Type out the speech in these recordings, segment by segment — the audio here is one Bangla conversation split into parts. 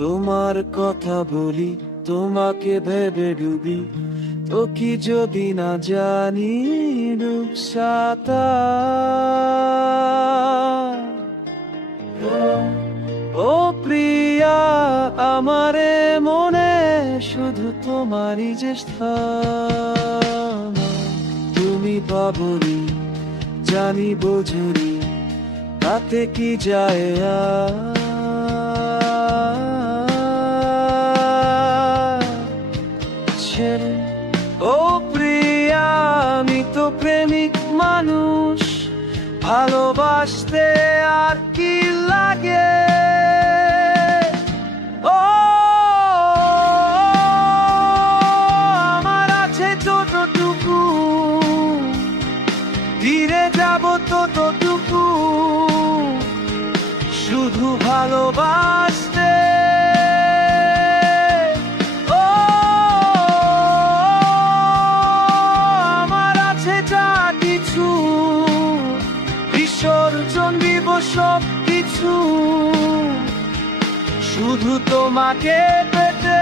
তোমার কথা বলি, তোমাকে ভেবে ডুবি। তো কি যদি না জানি রূপসাতা ও প্রিয়া, আমারে মনে শুধু তোমারই যে স্থান। তুমি বাবরি জানি বোঝুরি তাতে কি যায় আছে প্রেমিক মানুষ, ভালোবাসতে আর কি লাগে? ও, আমার আছে যতটুকু, ফিরে যাব ততটুকু। শুধু ভালোবাসতে সব কিছু শুধু তোমাকে পেতে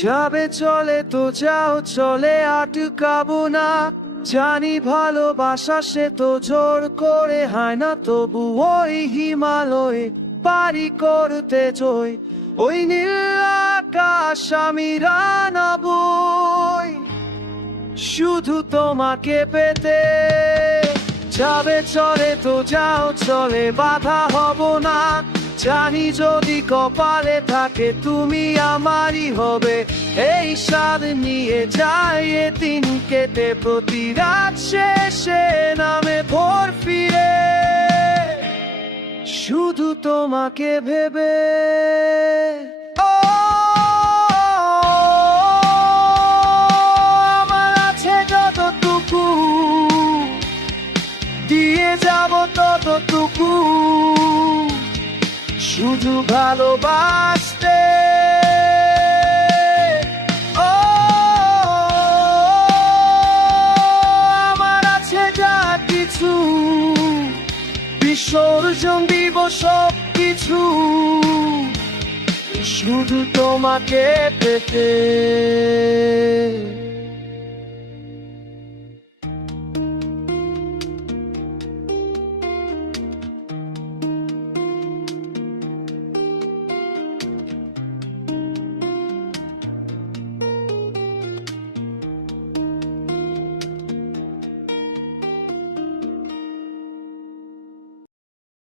যাবে চলে তো যাও, চলে আটকাবো না। জানি ভালোবাসা সে তো জোর করে হয় না, তবু ওই হিমালয়ে পারি করতে চই। ওই নীল আকাশ আমি শুধু তোমাকে পেতে। যাবে চলে তো যাও, চলে বাধা হব না। জানি যদি কপালে থাকে, তুমি আমারই হবে। এই স্বাদ নিয়ে যায় দিন কেটে, প্রতি রাত শেষে নামে ভোর ফিরে। শুধু তোমাকে ভেবে আমার যতটুকু, দিয়ে যাব ততটুকু। শুধু ভালোবাসতে। ও আমার আছে যা কিছু। বিসর্জন দিব সব কিছু শুধু তোমাকে পেতে।